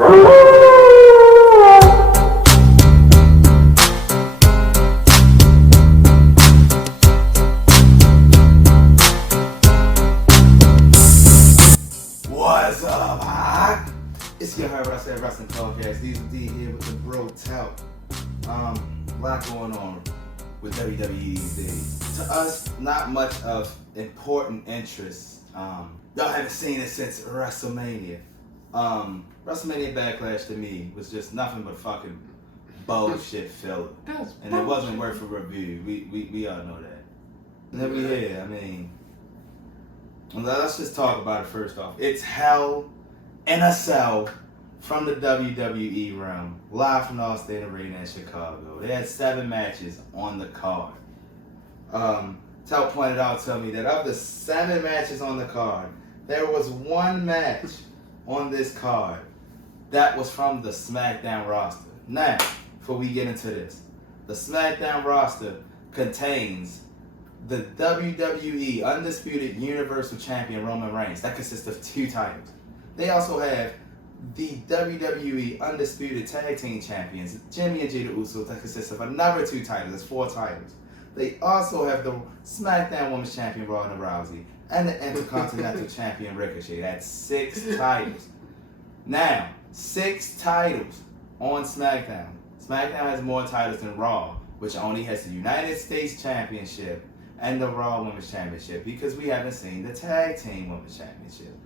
What's up, HIAC? It's your Heard What I Said Wrestling Podcast. These D here with the bro tout. A lot going on with WWE these days. To us, not much of important interest. Y'all haven't seen it since WrestleMania. WrestleMania Backlash to me was just nothing but fucking bullshit filler. And it wasn't worth a review. We all know that. And then I mean, let's just talk about it first off. It's Hell in a Cell from the WWE realm, live from the All-State Arena in Chicago. They had 7 matches on the card. Tout pointed out to me that of the 7 matches on the card, there was 1 match on this card that was from the Smackdown roster. Now, before we get into this, the Smackdown roster contains the WWE Undisputed Universal Champion Roman Reigns. That consists of 2 titles. They also have the WWE Undisputed Tag Team Champions, Jimmy and Jada Uso. That consists of another 2 titles. That's 4 titles. They also have the SmackDown Women's Champion Ronda Rousey and the Intercontinental Champion Ricochet. That's 6 titles. Now, 6 titles on SmackDown. SmackDown has more titles than Raw, which only has the United States Championship and the Raw Women's Championship, because we haven't seen the Tag Team Women's Championship.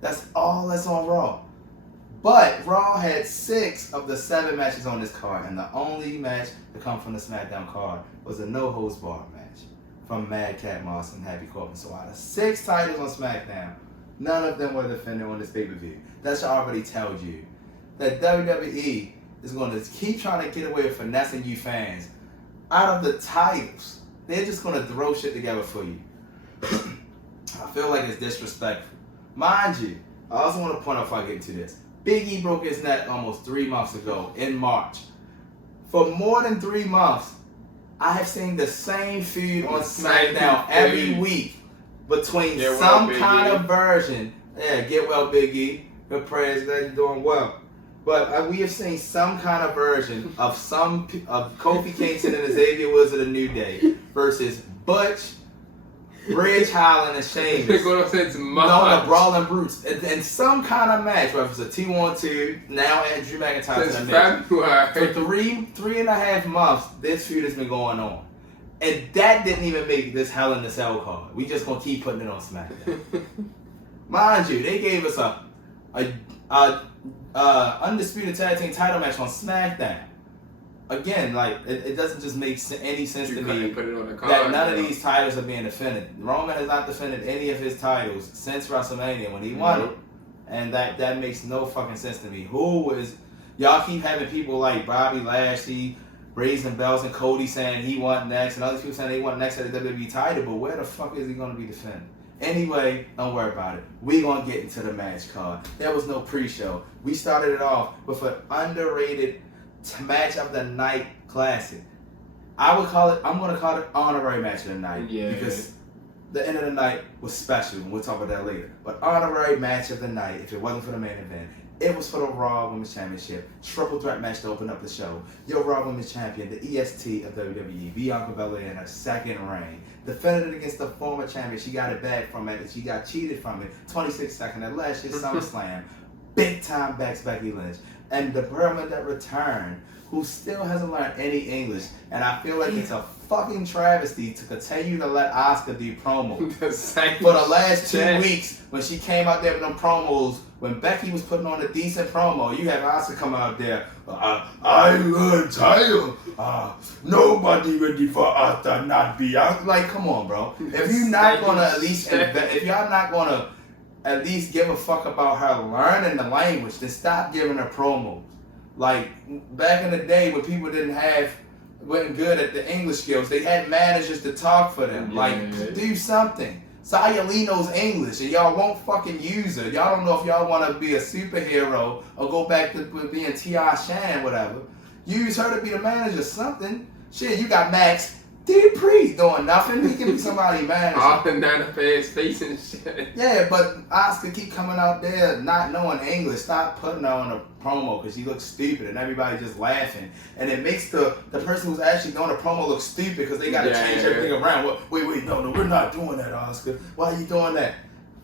That's all that's on Raw. But Raw had 6 of the 7 matches on this card, and the only match to come from the SmackDown card was a no-holds-barred match from Madcap Moss and Happy Corbin. So out of 6 titles on SmackDown, none of them were defended on this pay-per-view. That should already tell you that WWE is going to keep trying to get away with finessing you fans. Out of the titles, they're just going to throw shit together for you. I feel like it's disrespectful. Mind you, I also want to point out before I get into this, Big E broke his neck almost 3 months ago in March. For more than 3 months, I have seen the same feud on SmackDown every week between some kind of version. Yeah, get well, Big E. Good prayers that you're doing well. But we have seen some kind of version of Kofi Kingston and Ezekiel Woods of the New Day versus Butch, Ridge Holland, and Sheamus. The Brawling Brutes. And some kind of match, whether it's a 2-on-2, now Drew McIntyre to the match. For 3.5 months, this feud has been going on. And that didn't even make this Hell in a Cell card. We just gonna keep putting it on SmackDown. Mind you, they gave us a Undisputed Tag Team title match on SmackDown. Again, like, it doesn't just make any sense to me that none of these titles are being defended. Roman has not defended any of his titles since WrestleMania when he won it. And that makes no fucking sense to me. Y'all keep having people like Bobby Lashley raising belts and Cody saying he won next, and other people saying they want next at the WWE title, but where the fuck is he going to be defending? Anyway, don't worry about it. We gonna get into the match card. There was no pre-show. We started it off with an underrated match of the night classic. I'm gonna call it honorary match of the night because the end of the night was special, and we'll talk about that later. But honorary match of the night, if it wasn't for the main event, it was for the Raw Women's Championship. Triple threat match to open up the show. Your Raw Women's Champion, the EST of WWE, Bianca Belair in her 2nd reign. Defended it against the former champion. She got it back from it. She got cheated from it. 26 seconds at last year's SummerSlam. Big Time Becks Becky Lynch. And the permanent return, who still hasn't learned any English. And I feel like it's a fucking travesty to continue to let Asuka do promos. For the last 2 weeks, when she came out there with them promos, when Becky was putting on a decent promo, you have Asuka come out there, I learned title. Nobody ready for us to not be out. Like, come on, bro. If you're not gonna at least give a fuck about her learning the language, then stop giving her promos. Like, back in the day when people wasn't good at the English skills, they had managers to talk for them. Do something. Saya knows English, and y'all won't fucking use her. Y'all don't know if y'all want to be a superhero or go back to being T.I. Shan, whatever. Use her to be the manager, something. Shit, you got Max Dupree doing nothing. He can be somebody manager. Up and down the fast face and shit. Yeah, but Asuka keep coming out there not knowing English. Stop putting her on a promo because she looks stupid and everybody just laughing. And it makes the person who's actually doing the promo look stupid because they got to change everything around. Well, wait, no, we're not doing that, Asuka. Why are you doing that?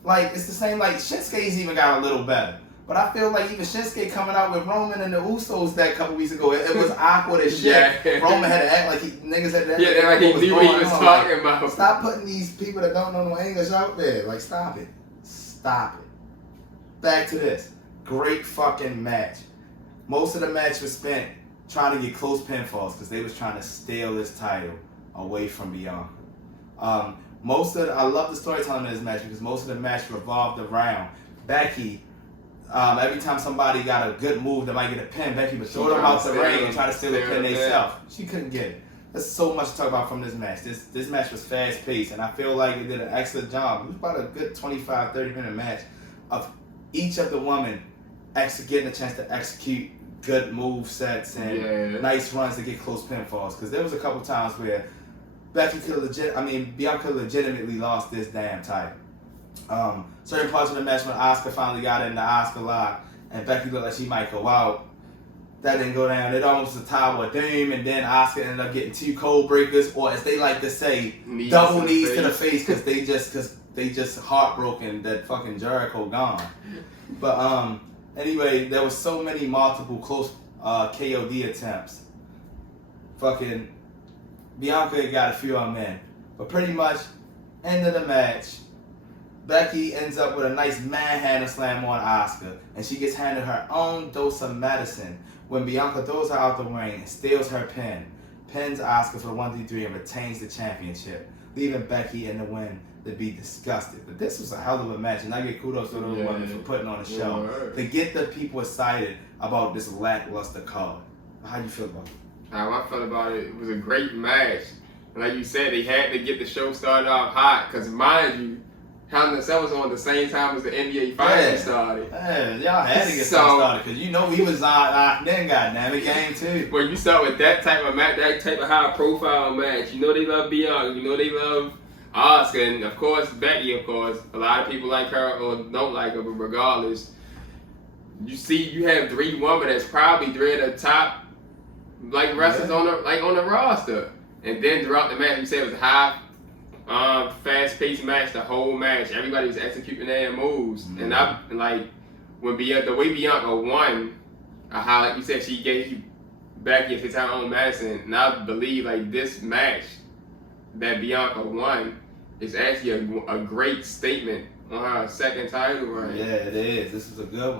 Like, it's the same, like, Shinsuke's even got a little better. But I feel like even Shinsuke coming out with Roman and the Usos that couple weeks ago, it was awkward as shit. Yeah. Roman had to act like niggas had to act like he knew what he was talking about. Stop putting these people that don't know no English out there. Like, stop it. Stop it. Back to this. Great fucking match. Most of the match was spent trying to get close pinfalls because they was trying to steal this title away from Bianca. I love the storytelling of this match because most of the match revolved around Becky. Every time somebody got a good move that might get a pin, Becky would throw them out the ring and try to steal the pin themselves. She couldn't get it. There's so much to talk about from this match. This match was fast paced, and I feel like it did an excellent job. It was about a good 25, 30-minute match of each of the women getting a chance to execute good move sets and nice runs to get close pinfalls. Because there was a couple times where Bianca legitimately lost this damn title. Certain parts of the match when Asuka finally got in the Asuka lock and Becky looked like she might go out. That didn't go down. It almost was a Tower of Doom, and then Asuka ended up getting 2 cold breakers, or as they like to say, double knees to the face because they just heartbroken that fucking Jericho gone. But anyway, there was so many multiple close KOD attempts. Fucking Bianca got a few on men, but pretty much end of the match. Becky ends up with a nice manhandle slam on Asuka, and she gets handed her own dose of medicine when Bianca throws her out the ring and steals her pin, pins Asuka for the 1-3 and retains the championship, leaving Becky in the win to be disgusted. But this was a hell of a match, and I give kudos to those women for putting on a show to get the people excited about this lackluster card. How do you feel about it? How I felt about it, it was a great match. And like you said, they had to get the show started off hot, because mind you, Hell in a Cell was on the same time as the NBA Finals started. Yeah, y'all had to get started because you know we was on then, goddamn it, game 2. When you start with that type of match, that type of high profile match, you know they love Bianca, you know they love Asuka, and of course Becky. Of course, a lot of people like her or don't like her, but regardless, you have 3 women that's probably 3 of the top wrestlers on the roster, and then throughout the match, you said it was a high. Fast-paced match, the whole match. Everybody was executing their moves, and when the way Bianca won, how like you said, she gave Becky her own medicine, and I believe this match that Bianca won is actually a great statement on her second title run. Yeah, it is. This is a good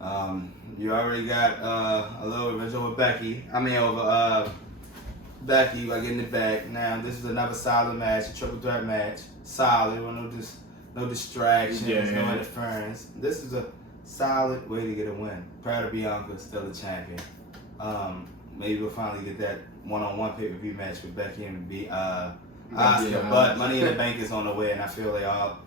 one. You already got a little revenge over Becky. Becky by getting it back. Now this is another solid match, a triple threat match. Solid, no distractions, no interference. This is a solid way to get a win. Proud of Bianca, still a champion. Maybe we'll finally get that one-on-one pay-per-view match with Becky and Asuka. But Money in the Bank is on the way, and I feel they all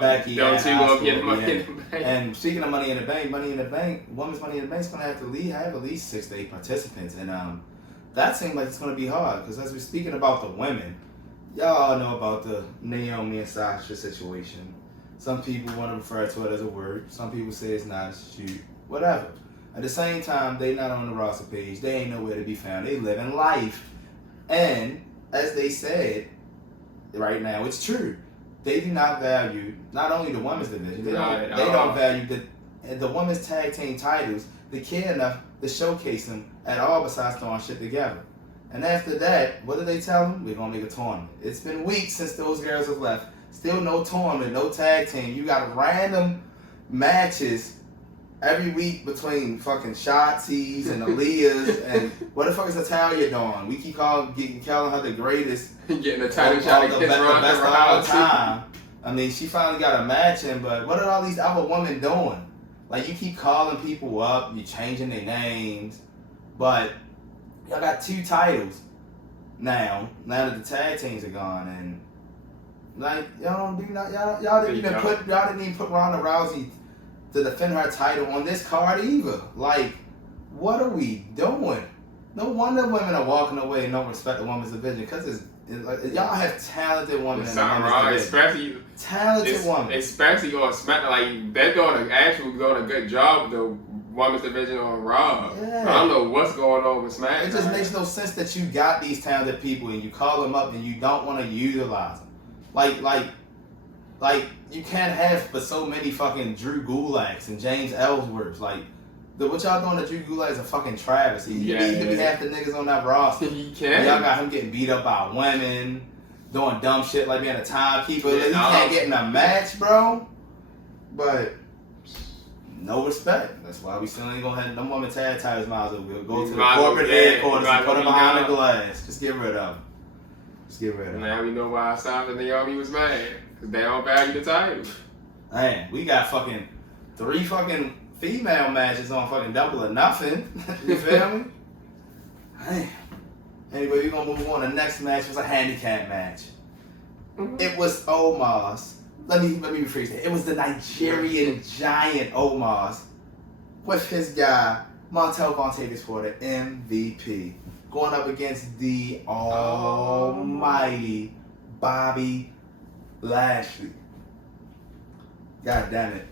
Becky and Asuka. And speaking of Money in the Bank, Women's Money in the Bank is gonna have at least 6 to 8 participants, and that seems like it's going to be hard because as we're speaking about the women, y'all all know about the Naomi and Sasha situation. Some people want to refer to it as a word. Some people say it's not, shoot, whatever. At the same time, they not on the roster page. They ain't nowhere to be found. They live in life. And as they said right now, it's true. They do not value not only the women's division, they don't value the women's tag team titles. They care enough to showcase them at all besides throwing shit together. And after that, what did they tell them? We're going to make a tournament. It's been weeks since those girls have left. Still no tournament, no tag team. You got random matches every week between fucking Shotzi's and Aaliyah's and what the fuck is Natalya doing? We keep calling her the greatest. Getting a title shot against Ronda best of all time. I mean, she finally got a match in, but what are all these other women doing? Like, you keep calling people up, you changing their names, but y'all got 2 titles now that the tag teams are gone, and like y'all didn't even put Ronda Rousey to defend her title on this card either. Like, what are we doing? No wonder women are walking away and don't respect the women's division because y'all have talented women in the women's division. Talented women. Especially on SmackDown. Like, they're doing a good job with the women's division on Raw. Yeah. I don't know what's going on with SmackDown. It just makes no sense that you got these talented people and you call them up and you don't want to utilize them. Like you can't have but so many fucking Drew Gulaks and James Ellsworths. Like, what y'all doing to Drew Gulak is a fucking travesty. He could be half the niggas on that roster. He can. Y'all got him getting beat up by women, doing dumb shit like being a timekeeper. Yeah, he can't get in a match, bro. But no respect. That's why we still ain't gonna have them women tag titles. Might as well go to the corporate headquarters and put them behind the glass. Just get rid of them. Just get rid of them. Now we know why Sasha and Naomi was mad. Because they don't value the title. Man, we got fucking 3 fucking female matches on fucking Double or Nothing. You feel me? Man. Anyway, we're gonna move on. The next match was a handicap match. Mm-hmm. It was Omos. Let me rephrase that. It was the Nigerian giant Omos with his guy Montel Vontavious for the MVP, going up against the almighty Bobby Lashley. God damn it.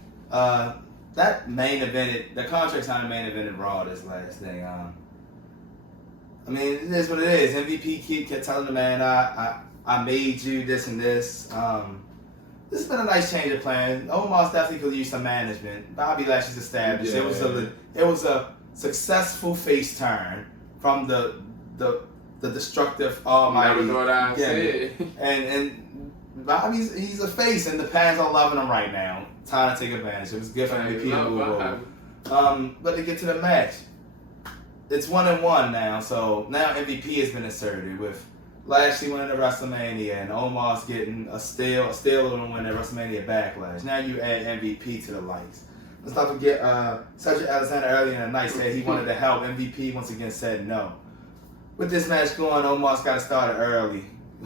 That main event, the contract signed main event in Raw this last thing. I mean, it is what it is. MVP kept telling the man, I made you this and this. This has been a nice change of plans. Omos definitely could use some management. Bobby Lashley's established. Yeah. It was a successful face turn from the destructive almighty. Never thought I'd say it. And Bobby's he's a face, and the fans are loving him right now. Time to take advantage. It was good for MVP to move over. But to get to the match, it's 1-1 now. So now MVP has been inserted with Lashley winning at WrestleMania and Omos getting a steal win at WrestleMania Backlash. Now you add MVP to the likes. Let's not forget, Cedric Alexander earlier in the night said he wanted to help. MVP once again said no. With this match going, Omos got to start it early,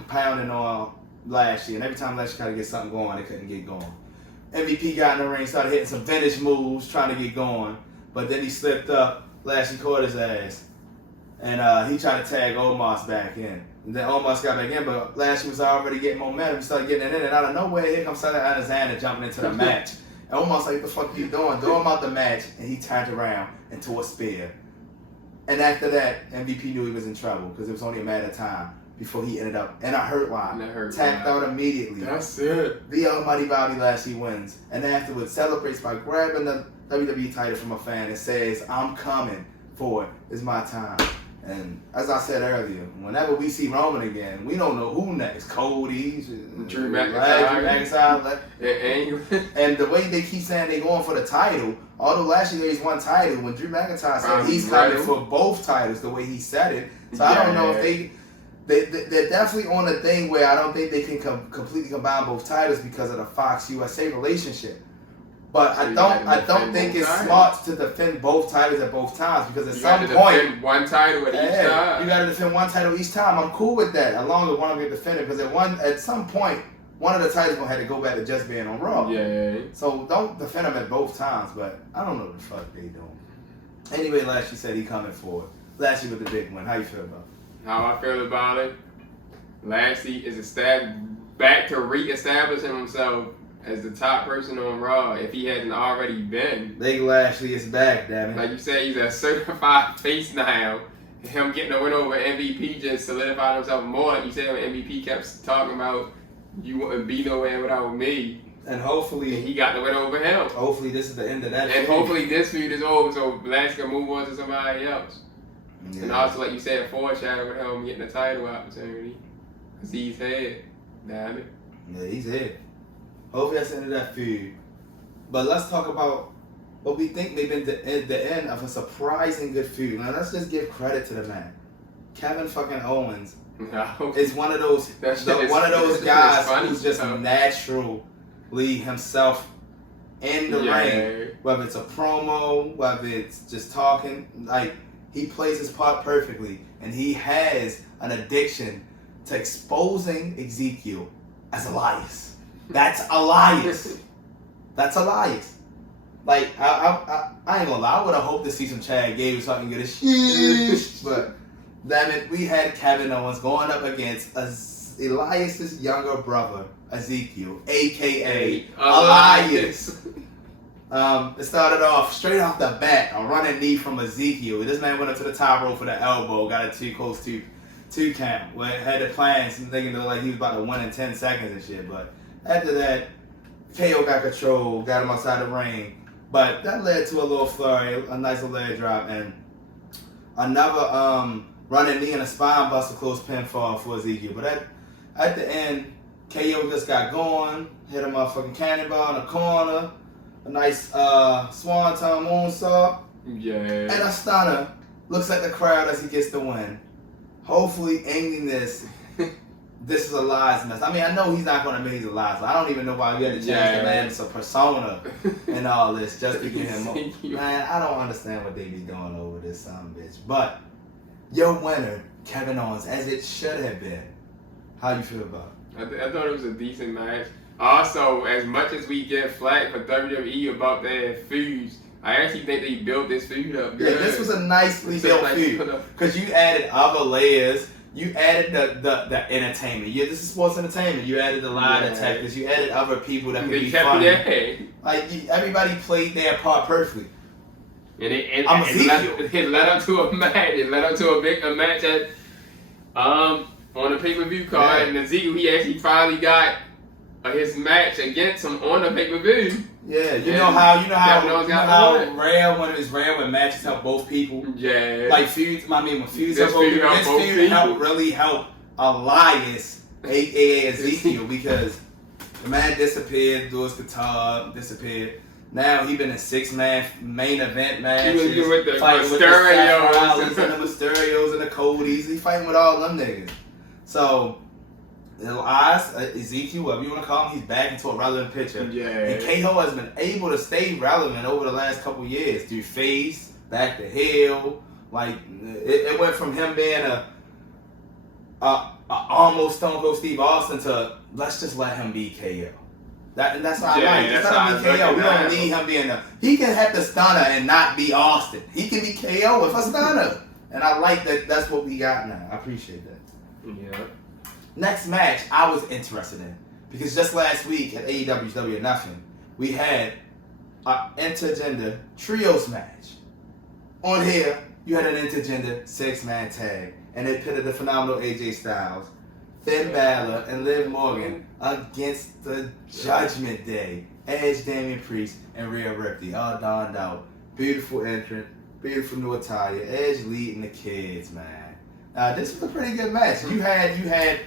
pounding on Lashley, and every time Lashley tried to get something going, they couldn't get going. MVP got in the ring, started hitting some vintage moves, trying to get going, but then he slipped up. Lashley caught his ass, and he tried to tag Omos back in. And then Omos got back in, but Lashley was already getting momentum. He started getting it in, and out of nowhere, here comes Cedric Alexander jumping into the match. And Omos like, what the fuck are you doing? Throw him out the match, and he turned around and tore a spear. And after that, MVP knew he was in trouble because it was only a matter of time before he ended up in a hurt line. Tapped out immediately. That's it. The almighty Bobby Lashley wins. And afterwards celebrates by grabbing the WWE title from a fan and says, I'm coming for it. It's my time. And as I said earlier, whenever we see Roman again, we don't know who next. Cody, Drew McIntyre. And the way they keep saying they're going for the title, although Lashley raised one title, when Drew McIntyre said he's coming for both titles, the way he said it. So I don't know if they're definitely on a thing where I don't think they can completely combine both titles because of the Fox USA relationship. But I don't think it's smart to defend both titles at both times because at some point defend one title at each time. You got to defend one title each time. I'm cool with that, as long as one of them get defended. Because at some point, one of the titles gonna have to go back to just being on Raw. Yeah. So don't defend them at both times. But I don't know what the fuck they doing. Anyway, Lashley said he coming for it. Lashley with the big win. How you feel about it? How I feel about it? Lashley is back to re-establishing himself as the top person on Raw, if he hadn't already been. Big Lashley is back, damn it. Like you said, he's a certified face now. Him getting a win over MVP just solidified himself more. Like you said, when MVP kept talking about, you wouldn't be nowhere without me. And hopefully he got the win over him. Hopefully this is the end of that. And hopefully this feud is over, so Lashley can move on to somebody else. Yeah. And also, like you said, foreshadow with him getting the title opportunity. Because he's here. Damn it. Yeah, he's here. Hopefully that's the end of that feud. But let's talk about what we think may have been the end of a surprising good feud. Now let's just give credit to the man. Kevin fucking Owens is one of those guys who's just naturally himself in the ring. Whether it's a promo, whether it's just talking, like he plays his part perfectly, and he has an addiction to exposing Ezekiel as Elias. That's Elias. That's Elias. Like I ain't gonna lie. I would have hoped to see some Chad Gable so I can get a sheesh, but Then we had Kevin Owens going up against Elias's younger brother, Ezekiel, a.k.a. Elias. It started off straight off the bat, a running knee from Ezekiel. This man went up to the top rope for the elbow, got it too close to two count. Well, had the plans and thinking like he was about to win in 10 seconds and shit. But after that, KO got control, got him outside the ring. But that led to a little flurry, a nice little leg drop, and another running knee and a spine buster close pinfall for Ezekiel. But at the end, KO just got going, hit a motherfucking cannonball in the corner, a nice swanton moonsault, and a stunner. Looks at the crowd as he gets the win. Hopefully ending this is Elias mess. I mean, I know he's not going to make Elias. I don't even know why we had to change the man's persona and all this just to get him. Man, I don't understand what they be doing over this son of a bitch. But your winner, Kevin Owens, as it should have been. How you feel about it? I thought it was a decent match. Also, as much as we get flack for WWE about their feuds, I actually think they built this feud up good. Yeah, this was a nicely built feud. Because you added other layers. You added the entertainment. Yeah, this is sports entertainment. You added the lie detectors. You added other people that could be funny. Like, everybody played their part perfectly. And it led up to a match. It led up to a match at on the pay-per-view card. Yeah. And Ezekiel, he actually finally got his match against him on the pay-per-view. Yeah, you know how rare when matches help both people. Yeah. Like feuds, when feuds help both people. This feud really help Elias, aka Ezekiel, because the man disappeared, Louis Guitar disappeared. Now he been in 6-man main event matches. He was with the fighting with the Rollins and the Mysterios and the Codys. He fighting with all them niggas. So Elias, Ezekiel, whatever you want to call him, he's back into a relevant picture. Yeah. And KO has been able to stay relevant over the last couple years through face, back to heel. Like it went from him being a almost Stone Cold Steve Austin to let's just let him be KO. That's what I like. Just let him be KO. We don't need him being he can have the stunner and not be Austin. He can be KO with a stunner. And I like that. That's what we got now. I appreciate that. Yeah. Next match I was interested in because just last week at AEW's W or Nothing, we had an intergender trios match. On here, you had an intergender 6-man tag, and it pitted the phenomenal AJ Styles, Finn Balor, and Liv Morgan against the Judgment Day. Edge, Damian Priest, and Rhea Ripley all donned out. Beautiful entrance, beautiful new attire. Edge leading the kids, man. This was a pretty good match. You had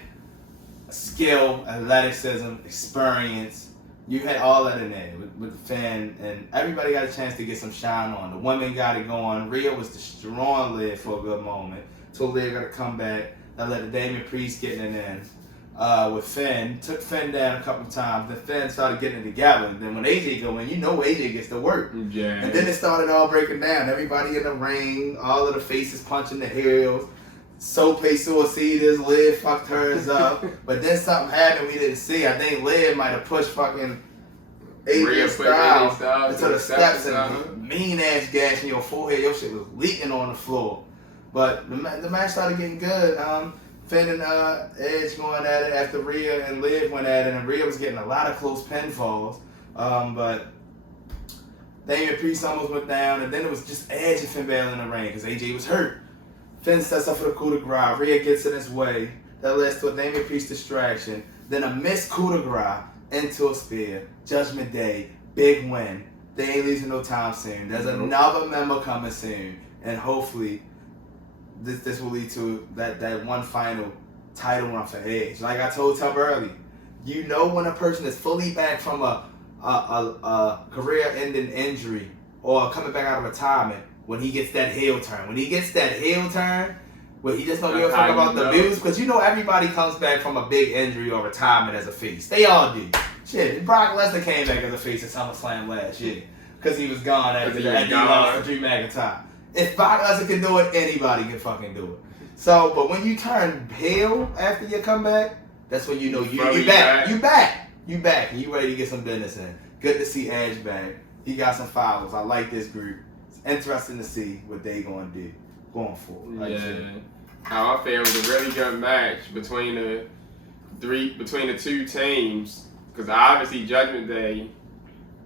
skill, athleticism, experience. You had all that in there with Finn, and everybody got a chance to get some shine on. The women got it going. Rhea was destroying Liv for a good moment. So Liv got to come back. That led to Damian Priest getting it in with Finn. Took Finn down a couple times. Then Finn started getting it together. And then when AJ go in, you know AJ gets to work. Yeah. And then it started all breaking down. Everybody in the ring, all of the faces punching the heels. Sope Suicidas, Liv fucked hers up. But then something happened we didn't see. I think Liv might have pushed fucking AJ Styles into the steps and mean ass gash in your forehead. Your shit was leaking on the floor. But the match started getting good. Finn and Edge going at it after Rhea and Liv went at it, and Rhea was getting a lot of close pinfalls. But Damian Priest almost went down, and then it was just Edge and Finn Balor in the ring because AJ was hurt. Finn sets up for the coup de grace. Rhea gets in his way. That leads to a Damian Priest distraction. Then a missed coup de grace into a spear. Judgment Day. Big win. They ain't losing no time soon. There's another member coming soon. And hopefully this will lead to that one final title run for Edge. Like I told Tub earlier, you know when a person is fully back from a career-ending injury or coming back out of retirement, when he gets that heel turn. When he gets that heel turn, where he just don't give a fuck about the views, because you know everybody comes back from a big injury or retirement as a face. They all do. Shit, Brock Lesnar came back as a face at SummerSlam last year because he was gone after he lost to Drew McIntyre. If Brock Lesnar can do it, anybody can fucking do it. So, but when you turn heel after you come back, that's when you know you back. You back, and you ready to get some business in. Good to see Edge back. He got some followers. I like this group. Interesting to see what they gonna do going forward. how I feel it was a really good match between the two teams. Because obviously Judgment Day,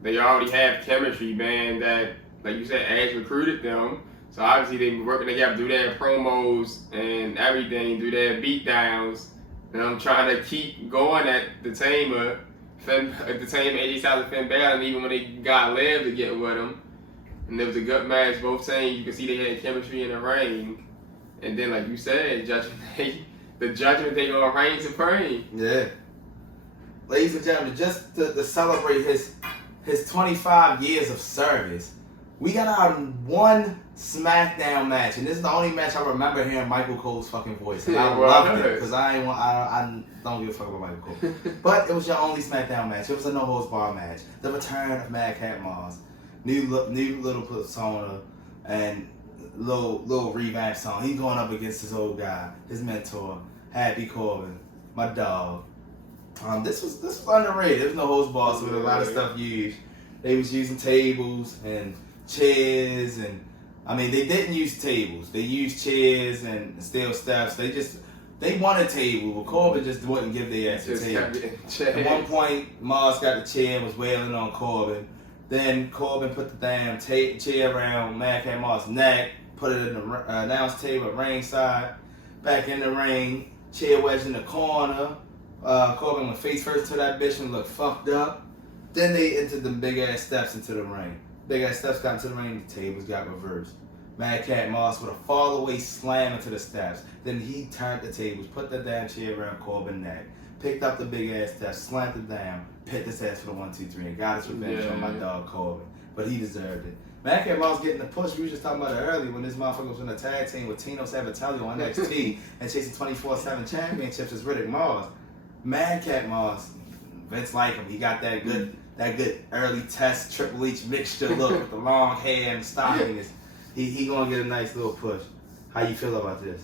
they already have chemistry, man. That, like you said, Edge recruited them. So obviously they been working together, do their promos and everything, do their beatdowns. And I'm trying to keep going at the tamer, AJ Styles and Finn Balor, and even when they got Liv to get with him. And it was a good match, both teams. You can see they had chemistry in the ring. And then, like you said, Judgment Day, the Judgment Day gonna reign supreme. Yeah. Ladies and gentlemen, just to celebrate his 25 years of service, we got our one Smackdown match, and this is the only match I remember hearing Michael Cole's fucking voice. And I loved it because I don't give a fuck about Michael Cole. But it was your only Smackdown match. It was a no holds bar match. The return of Madcap Moss, new little persona, and little revamp song. He's going up against his old guy, his mentor, Happy Corbin, my dog. This was underrated. There was no holds bar, so there was a lot of stuff used. They was using tables and chairs, and I mean they didn't use tables. They used chairs and steel steps. They wanted table, but Corbin just wouldn't give their ass a table. At one point, Moss got the chair and was wailing on Corbin. Then Corbin put the damn chair around Madcap Moss' neck, put it in the announce table at ringside. Back in the ring, chair wedged in the corner. Corbin went face first to that bitch and looked fucked up. Then they entered the big ass steps into the ring. Big ass steps got into the ring, the tables got reversed. Madcap Moss with a fall away slam into the steps. Then he turned the tables, put the damn chair around Corbin's neck, picked up the big ass steps, slammed it down, picked his ass for the 1, 2, 3, and got his revenge on my dog Corbin. But he deserved it. Madcap Moss getting the push. We were just talking about it earlier when this motherfucker was in a tag team with Tino Sabatelli on NXT and chasing 24/7 championships as Riddick Moss. Madcap Moss, Vince liked him. He got that good early test Triple H mixture look with the long hair and stockiness. He gonna get a nice little push. How you feel about this?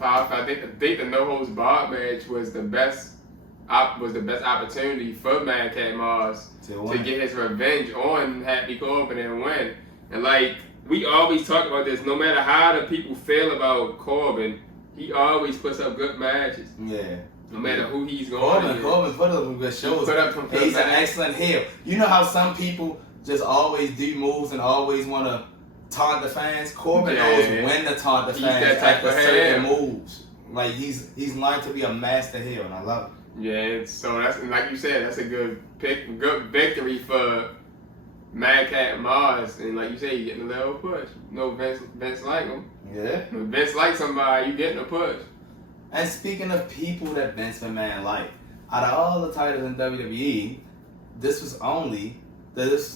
I think the no holds barred match was the best opportunity for Madcap Moss to get his revenge on Happy Corbin and win. And like we always talk about this, no matter how the people feel about Corbin, he always puts up good matches. Yeah. No matter who he's going. Corbin put up some good shows. He's an excellent heel. You know how some people just always do moves and always want to taunt the fans? Corbin knows when to taunt the fans after certain moves. Like he's learned to be a master heel, and I love it. Yeah, so that's, like you said, that's a good victory for Madcap Moss, and like you said, you getting a little push. No, Vince like him. Yeah. When Vince like somebody, you getting a push. And speaking of people that Vince McMahon liked, out of all the titles in WWE, this was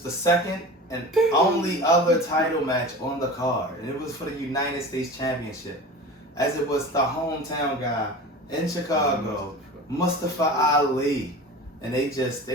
the second and only other title match on the card, and it was for the United States Championship, as it was the hometown guy in Chicago, Mustafa Ali, and they just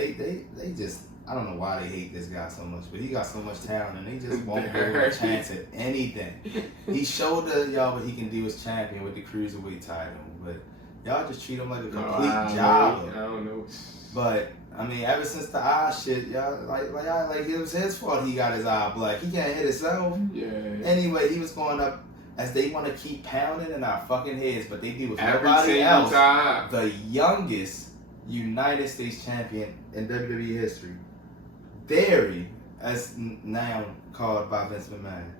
I don't know why they hate this guy so much, but he got so much talent, and they just won't give him a chance at anything. He showed y'all what he can do as champion with the Cruiserweight title, but y'all just treat him like a complete jobber. I don't know. But I mean, ever since the eye shit, y'all like it was his fault he got his eye black. He can't hit himself. Yeah. Anyway, he was going up as they want to keep pounding in our fucking heads, but they do with Every nobody else. Time. The youngest United States champion in WWE history. Barry, as now called by Vince McMahon,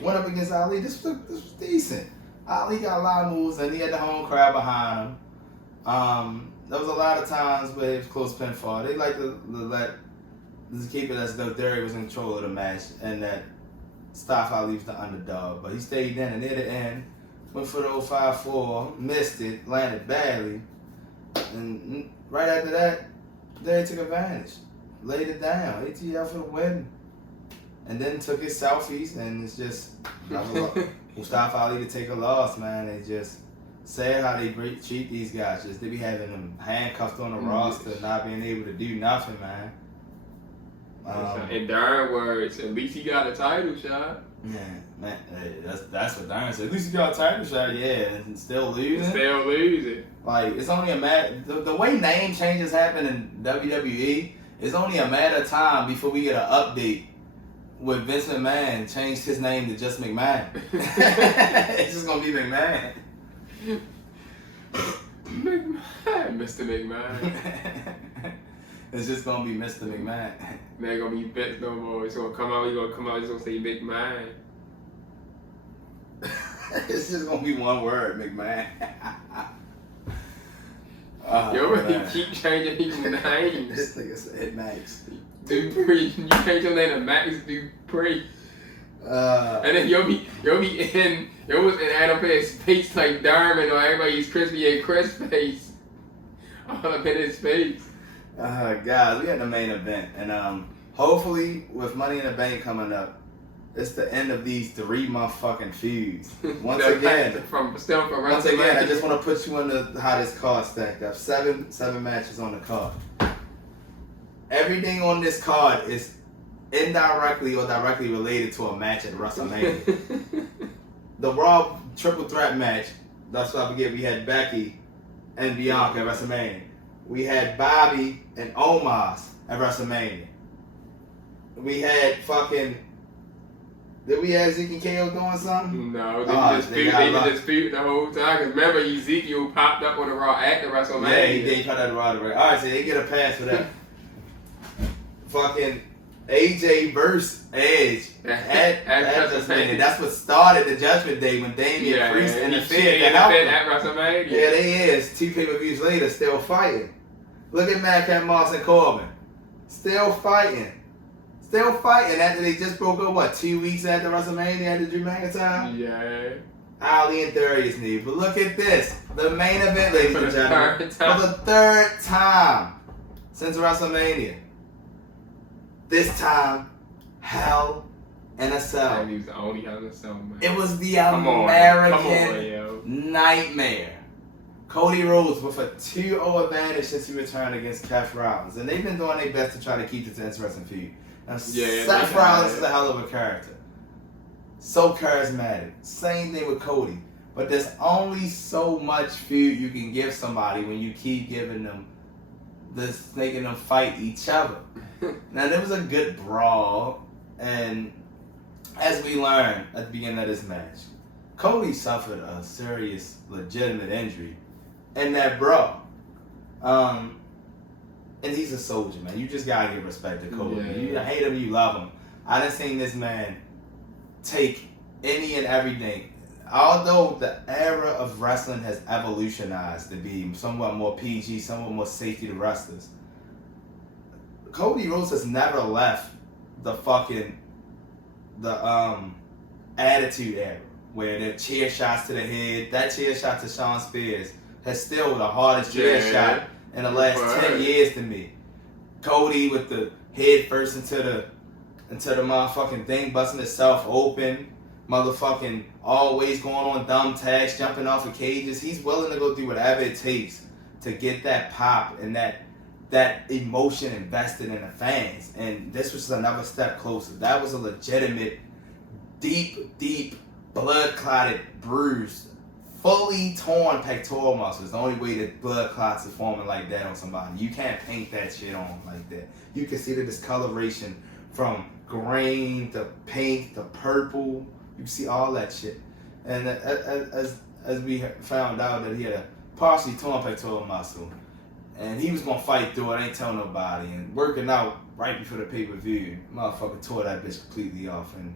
went up against Ali. This was decent. Ali got a lot of moves, and he had the home crowd behind him. There was a lot of times where it was close pinfall. They like to let keep it as though Barry was in control of the match, and that Mustafa Ali was the underdog. But he stayed in, and near the end, went for the 5-4, missed it, landed badly, and right after that, they took advantage, laid it down, ATL for the win, and then took his selfies, and it's just Mustafa Ali to take a loss, man. They just said how they treat these guys. Just they be having them handcuffed on the roster, not being able to do nothing, man. In Darren words, at least he got a title shot. Yeah, man, hey, that's what Darren said. At least he got a title shot, yeah, and still losing. Like, it's only a matter, the way name changes happen in WWE, it's only a matter of time before we get an update with Vince McMahon changed his name to just McMahon. It's just gonna be McMahon. McMahon, Mr. McMahon. It's just gonna be Mr. McMahon. Man, gonna be Vince no more. It's gonna come out. He's gonna say Big Man. It's just gonna be one word, McMahon. Yo, you keep changing people's names. This nigga said Max. Dupree. You change your name to Max Dupree. And then you'll be in Adam Pearce's face like Diamond, or everybody's Crispy and Chris face. All up in his face. Guys, we had the main event, and hopefully with Money in the Bank coming up, it's the end of these 3-month fucking feuds. Once again, I just want to put you into how this card stacked up. Seven matches on the card. Everything on this card is indirectly or directly related to a match at WrestleMania. The Raw Triple Threat match, that's what I forget, we had Becky and Bianca at WrestleMania. We had Bobby and Omos at WrestleMania. We had did we have Ezekiel doing something? No, they were disputing the whole time. Cause remember, Ezekiel popped up on the Raw at the WrestleMania. Yeah, he did pop up on the Raw. Alright, so they get a pass for that. Fucking AJ versus Edge at WrestleMania. That's what started the Judgement Day when Damian Priest interfered at WrestleMania. Yeah, they is. 2 pay-per-views later, still fighting. Look at Madcap Moss and Corbin. Still fighting. Still fighting after they just broke up, 2 weeks after WrestleMania at the Drew time? Yeah. Ali and Darius need. But look at this. The main event, ladies and gentlemen. For the 3rd time since WrestleMania. This time, Hell in a Cell. He was the only Hell in a Cell, man. It was the American Nightmare. Cody Rhodes with a 2-0 advantage since he returned against Seth Rollins. And they've been doing their best to try to keep this an interesting feud. Now, Seth Rollins is a hell of a character. So charismatic. Same thing with Cody. But there's only so much feud you can give somebody when you keep giving them this, making them fight each other. Now, there was a good brawl. And as we learned at the beginning of this match, Cody suffered a serious, legitimate injury in that brawl. And he's a soldier, man. You just gotta give respect to Cody. Yeah. You hate him, you love him. I done seen this man take any and everything. Although the era of wrestling has evolutionized to be somewhat more PG, somewhat more safety to wrestlers, Cody Rhodes has never left the Attitude Era, where the chair shots to the head, that chair shot to Sean Spears has still the hardest chair shot in the last 10 years to me. Cody with the head first into the motherfucking thing, busting itself open, motherfucking always going on dumb tags, jumping off of cages. He's willing to go through whatever it takes to get that pop and that emotion invested in the fans. And this was another step closer. That was a legitimate, deep, blood-clotted bruise, fully torn pectoral muscles. The only way that blood clots are forming like that on somebody. You can't paint that shit on like that. You can see the discoloration from green to pink to purple. You can see all that shit. And as we found out that he had a partially torn pectoral muscle, and he was gonna fight through it, ain't tell nobody, and working out right before the pay-per-view, motherfucker tore that bitch completely off. And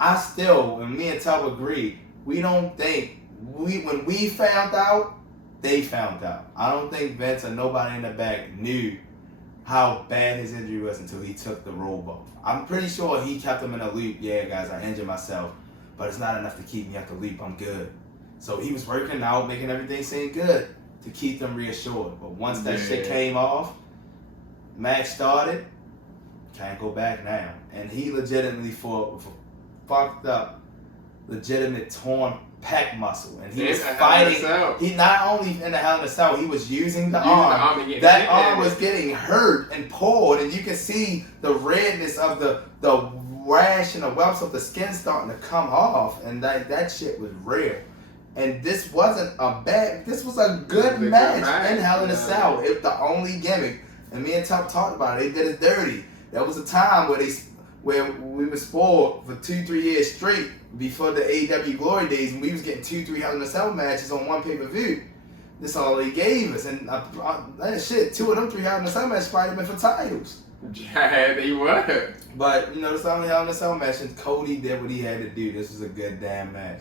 I still, and me and Tub agree, we don't think, when we found out, they found out. I don't think Vince or nobody in the back knew how bad his injury was until he took the robe off. I'm pretty sure he kept him in a loop. Yeah, guys, I injured myself, but it's not enough to keep me at the loop. I'm good. So he was working out, making everything seem good to keep them reassured. But once that shit came off, match started, can't go back now. And he legitimately fought with a fucked up, legitimate torn pec muscle, and he was fighting. He not only in the Hell in a Cell, he was using the arm. That arm was getting hurt and pulled, and you can see the redness of the rash and the whelps of the skin starting to come off, and that shit was real. And this wasn't a bad. This was a good match in Hell in a Cell. It the only gimmick, and me and Tuck talked about it. They did it dirty. There was a time where they where we were spoiled for 2-3 years straight before the AEW Glory days, and we was getting 2-3 Hell in a Cell matches on one pay-per-view. This all they gave us, and shit, 2 of them 3 Hell in a Cell matches probably been for titles. Yeah, they were. But, you know, this only Hell in a Cell match, and Cody did what he had to do. This was a good damn match.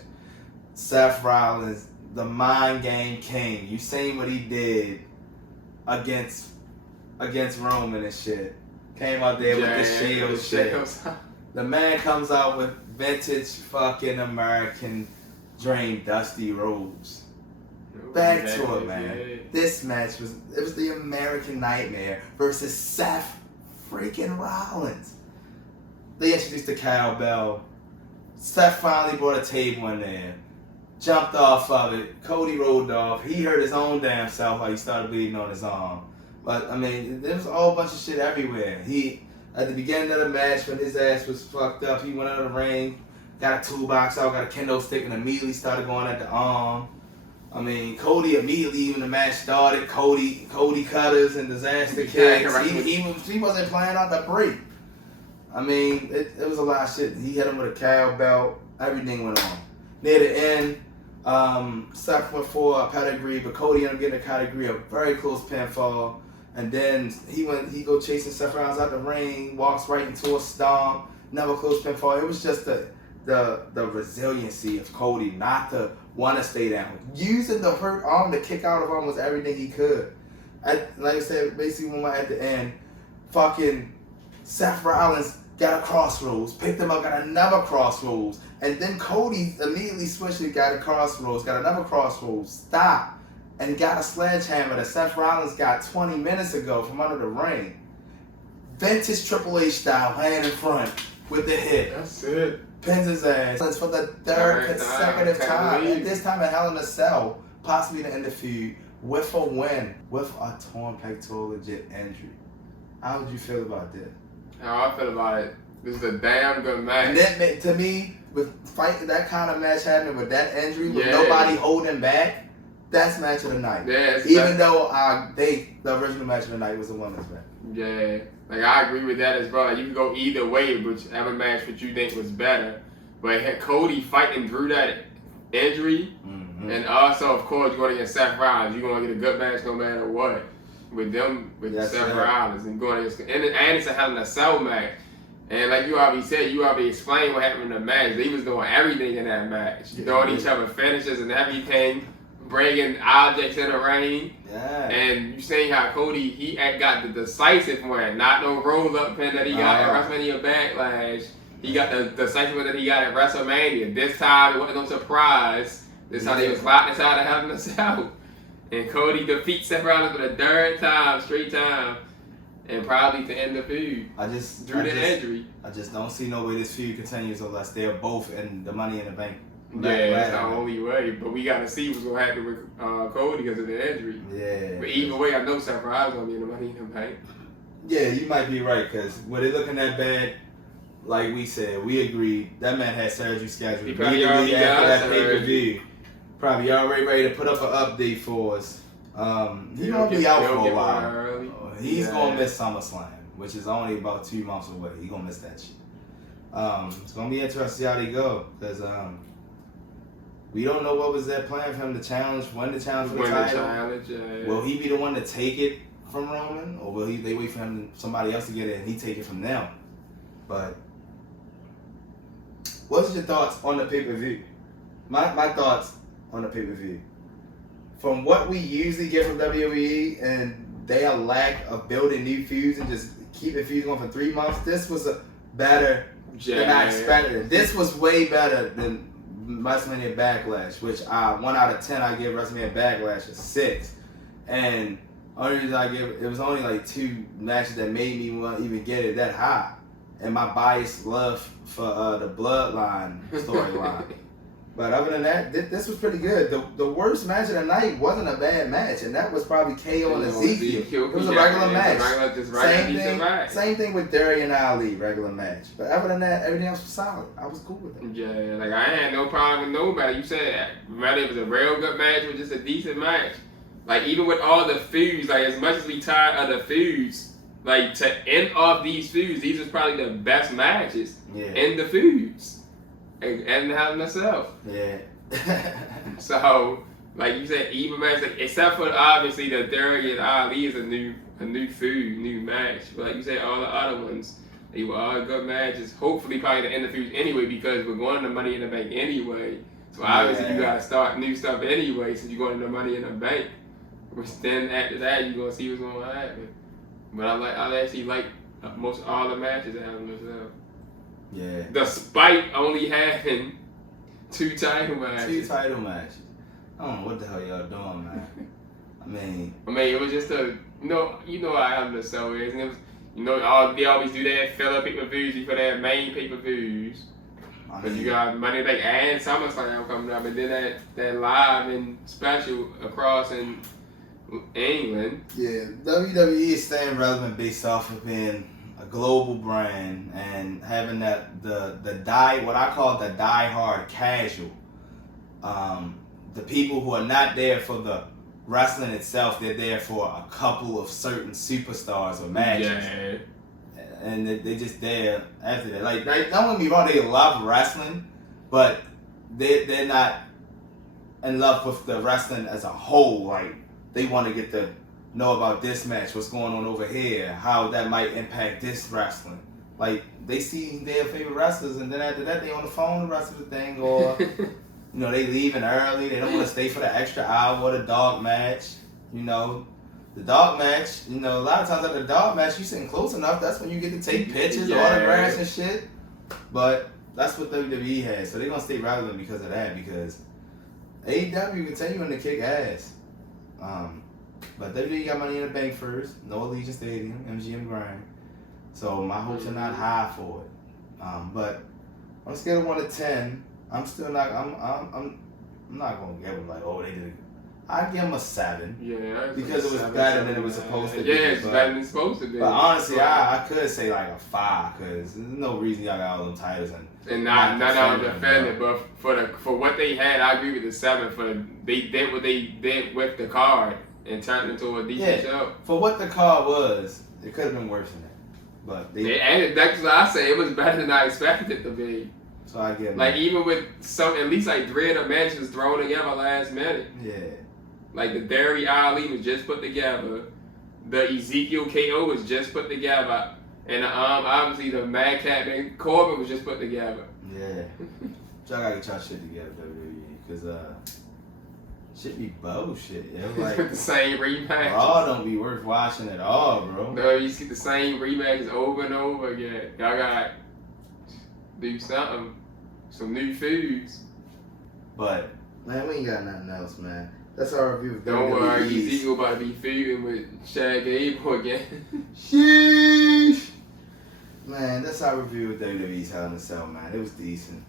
Seth Rollins, the mind game king. You seen what he did against Roman and shit. Came out there with the shield shit. The man comes out with vintage fucking American Dream Dusty Rhodes. Back to it, man. Yeah. This match was the American Nightmare versus Seth freaking Rollins. They introduced the cowbell. Seth finally brought a table in there. Jumped off of it. Cody rolled off. He hurt his own damn self while he started bleeding on his arm. But, I mean, there was a whole bunch of shit everywhere. At the beginning of the match, when his ass was fucked up, he went out of the ring, got a toolbox out, got a kendo stick, and immediately started going at the arm. I mean, Cody immediately, when the match started, Cody cutters and disaster kicks. He wasn't playing out the break. I mean, it was a lot of shit. He hit him with a cowbell. Everything went on. Near the end, Seth went for a pedigree, but Cody ended up getting a pedigree, a very close pinfall. And then he go chasing Seth Rollins out the ring, walks right into a stomp, never close pinfall. It was just the resiliency of Cody not to want to stay down. Using the hurt arm to kick out of almost everything he could. Like I said, basically when we're at the end, fucking Seth Rollins got a crossroads, picked him up, got another crossroads, and then Cody immediately switched and got a crossroads, got another crossroads, stopped, and got a sledgehammer that Seth Rollins got 20 minutes ago from under the ring. Vintage Triple H style, hand in front with the hit. That's it. Pins his ass for the third consecutive time. And this time at Hell in a Cell, possibly to end the feud with a win, with a torn pectoral legit injury. How would you feel about this? How I feel about it, this is a damn good match. And that, to me, with fighting that kind of match happening with that injury, with nobody holding back, that's match of the night. Yeah, even though the original match of the night was a women's match. Yeah, like I agree with that as well. Like, you can go either way, whichever match that you think was better. But had Cody fighting through that injury, and also, of course, you're going to get Seth Rollins. You're going to get a good match no matter what. With Seth Rollins and going against, and it's a Hell in a Cell match. And like you already said, you already explained what happened in the match. They was doing everything in that match, throwing each other finishes and everything, bringing objects in the ring. Yeah. And you saying how Cody he got the decisive one, not no roll up pin that he got at WrestleMania Backlash. He got the decisive one that he got at WrestleMania. This time it wasn't no surprise. This time they was locked inside of Hell in a Cell. And Cody defeats Seth Rollins for the third time, straight time, and probably to end the feud. Injury. I just don't see no way this feud continues unless they're both in the Money in the Bank. Yeah, that's the only way. But we got to see what's going to happen with Cody because of the injury. Yeah. But either way, I know Seth Rollins going to be in the Money in the Bank. Yeah, you might be right because when they're looking that bad, like we said, we agreed, that man had surgery scheduled. He probably already after that surgery. pay-per-view. Probably already ready to put up an update for us. He's going to be out for a while. He's going to miss SummerSlam, which is only about 2 months away. He's going to miss that shit. It's going to be interesting to see how they go because we don't know what was their plan for him to challenge, when to challenge for the title. Will he be the one to take it from Roman, or will they wait for somebody else to get it and he take it from them? But what's your thoughts on the pay-per-view? My thoughts on the pay-per-view. From what we usually get from WWE and their lack of building new feuds and just keeping feuds going for 3 months, this was better than I expected. This was way better than WrestleMania Backlash, which 1 out of 10 I give WrestleMania Backlash a 6. And only reason I give it was only like 2 matches that made me want to even get it that high. And my biased love for the Bloodline storyline. But other than that, this was pretty good. The worst match of the night wasn't a bad match, and that was probably KO and Ezekiel. It was a regular match. Same thing with Darian Ali, regular match. But other than that, everything else was solid. I was cool with it. Yeah, like I had no problem with nobody. You said whether it was a real good match or just a decent match. Like even with all the feuds, like as much as we tired of the feuds, Like, to end off these feuds, these are probably the best matches Yeah. in the feuds. And Hell in a Cell. Yeah. So, like you said, even match, like, except for obviously the Theory and Ali is a new feud, new match. But like you said, all the other ones, they were all good matches. Hopefully, probably the end of the feuds anyway, because we're going to Money in the Bank anyway. So obviously, you gotta start new stuff anyway, since you're going to Money in the Bank. Which then after that, you're gonna see what's gonna happen. But I actually like most all the matches that happen myself. Yeah. Despite only having 2 title matches. 2 title matches. I don't know what the hell y'all doing, man. I mean, it was just a you know how Hell in a Cell is, and it was they always do that filler pay-per-views before their main pay-per-views. Because you got Money in the Bank and SummerSlam coming up, and then that live and special across in England. Yeah, WWE is staying relevant based off of being a global brand and having that what I call the die-hard casual. The people who are not there for the wrestling itself, they're there for a couple of certain superstars or matches. Yeah. And they just there after that. Like, don't get me wrong, they love wrestling, but they're not in love with the wrestling as a whole. Like, they want to get to know about this match, what's going on over here, how that might impact this wrestling. Like, they see their favorite wrestlers, and then after that, they on the phone the rest of the thing, or they leaving early. They don't want to stay for the extra hour or the dog match. The dog match, a lot of times at the dog match, you sitting close enough, that's when you get to take pictures, autographs and shit. But that's what WWE has. So they're going to stay relevant because of that, because AEW continuing to kick ass. But WWE got Money in the Bank first, no Allegiant Stadium, MGM Grand. So my hopes are not high for it. But on a scale of 1 to 10, I'm still not, I'm not going to give them like, oh, they did it. I give them a 7. Yeah, because it was better than it was supposed to be. Yeah, it's better than it's supposed to be. But honestly, I could say like a 5, because there's no reason y'all got all them titles and not out defending. But for what they had, I agree with the 7. They did what they did with the card and turned it into a decent show. For what the card was, it could have been worse than that. But that's what I say. It was better than I expected it to be. So I get like even with at least like 3 of the matches thrown together last minute. Yeah. Like the Derry Ali was just put together, the Ezekiel KO was just put together, and obviously the Madcap and Corbin was just put together. Yeah. Y'all gotta get y'all shit together, WWE, because shit be bullshit, yo. Like the same rematches. Raw don't be worth watching at all, bro. No, you see the same rematches over and over again. Y'all got do something, some new feuds. But man, we ain't got nothing else, man. That's our review of WWE. Don't worry, Ezekiel about to be feuding with Shad Gable again. Sheesh. Man, that's our review of WWE's Hell in a Cell, man. It was decent.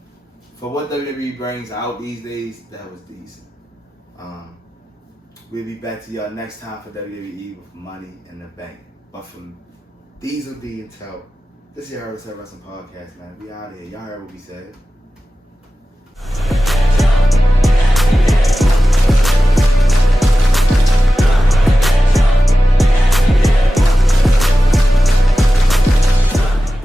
For what WWE brings out these days, that was decent. We'll be back to y'all next time for WWE with Money in the Bank. But from Diesel D and Tel, this is your Hell in a Cell Wrestling Podcast, man. We out of here. Y'all heard what we said.